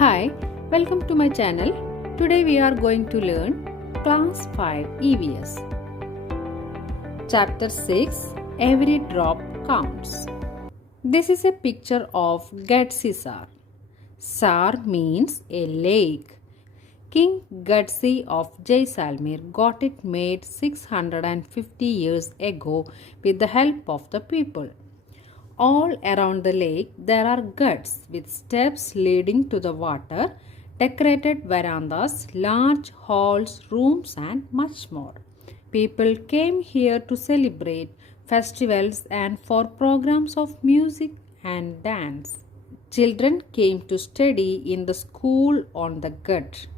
Hi, welcome to my channel. Today we are going to learn Class 5 EVS. Chapter 6 Every Drop Counts. This is a picture of Gudsi Sar. Sar means a lake. King Gudsi of Jaisalmer got it made 650 years ago with the help of the people. All around the lake there are guts with steps leading to the water, decorated verandas, large halls, rooms and much more. People came here to celebrate festivals and for programs of music and dance. Children came to study in the school on the gut.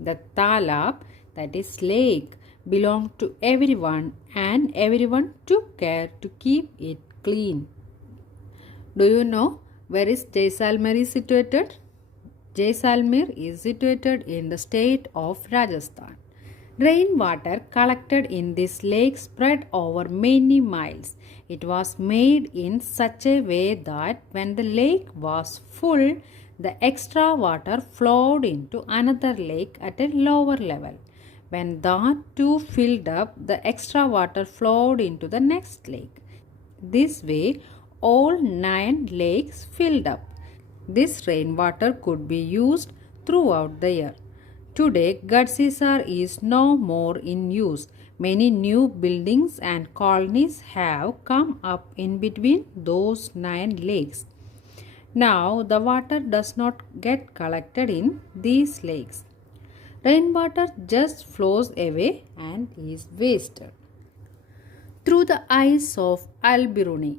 The talab, that is lake, belonged to everyone and everyone took care to keep it clean. Do you know where is Jaisalmer is situated? Jaisalmer is situated in the state of Rajasthan. Rainwater collected in this lake spread over many miles. It was made in such a way that when the lake was full, the extra water flowed into another lake at a lower level. When that too filled up, the extra water flowed into the next lake. This way, all 9 lakes filled up. This rainwater could be used throughout the year. Today, Gudsi Sar is no more in use. Many new buildings and colonies have come up in between those 9 lakes. Now, the water does not get collected in these lakes. Rainwater just flows away and is wasted. Through the eyes of Al-Biruni.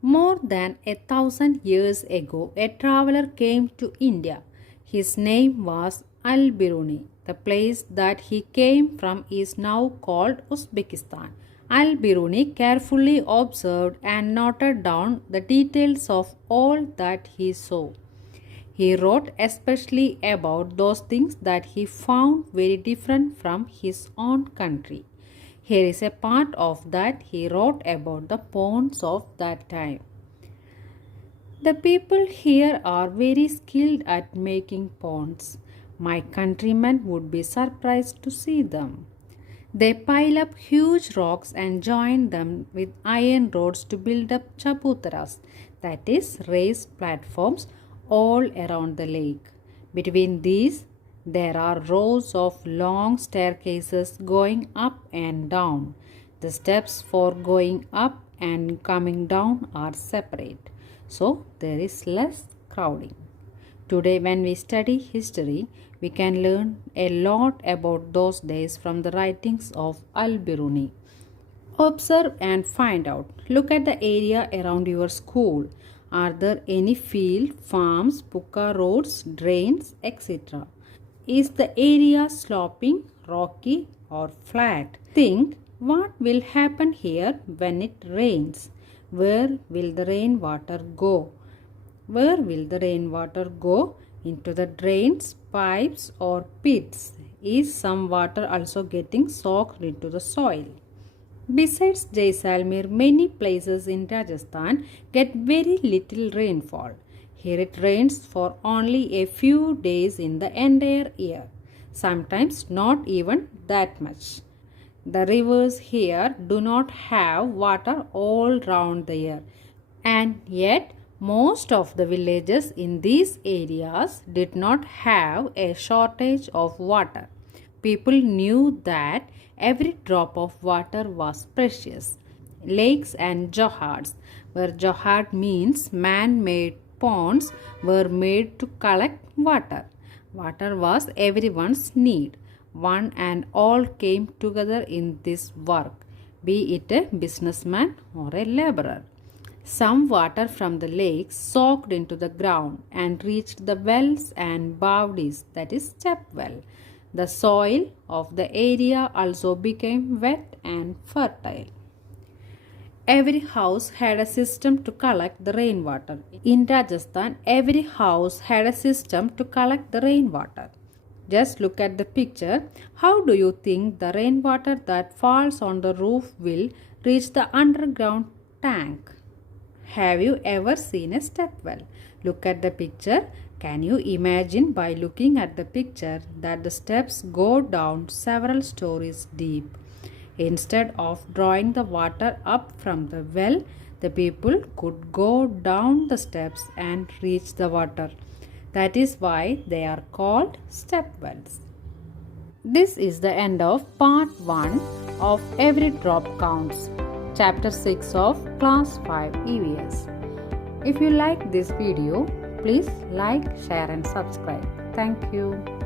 More than 1,000 years ago, a traveler came to India. His name was Al-Biruni. The place that he came from is now called Uzbekistan. Al-Biruni carefully observed and noted down the details of all that he saw. He wrote especially about those things that he found very different from his own country. Here is a part of that he wrote about the ponds of that time. The people here are very skilled at making ponds. My countrymen would be surprised to see them. They pile up huge rocks and join them with iron rods to build up chabutaras, that is, raised platforms, all around the lake. Between these, there are rows of long staircases going up and down. The steps for going up and coming down are separate, so there is less crowding. Today, when we study history, we can learn a lot about those days from the writings of Al-Biruni. Observe and find out. Look at the area around your school. Are there any field, farms, pucca roads, drains, etc.? Is the area sloping, rocky or flat? Think what will happen here when it rains. Where will the rainwater go? Where will the rainwater go? Into the drains, pipes or pits? Is some water also getting soaked into the soil? Besides Jaisalmer, many places in Rajasthan get very little rainfall. Here it rains for only a few days in the entire year, sometimes not even that much. The rivers here do not have water all round the year, and yet most of the villages in these areas did not have a shortage of water. People knew that every drop of water was precious. Lakes and johards, where johard means man-made ponds, were made to collect water. Water was everyone's need. One and all came together in this work, be it a businessman or a laborer. Some water from the lakes soaked into the ground and reached the wells and bawdis, that is step well. The soil of the area also became wet and fertile. Every house had a system to collect the rainwater. In Rajasthan, every house had a system to collect the rainwater. Just look at the picture. How do you think the rainwater that falls on the roof will reach the underground tank? Have you ever seen a step well? Look at the picture. Can you imagine by looking at the picture that the steps go down several stories deep? Instead of drawing the water up from the well, the people could go down the steps and reach the water. That is why they are called step wells. This is the end of part 1 of Every Drop Counts, chapter 6 of class 5 EVS. If you like this video, please like, share and subscribe. Thank you.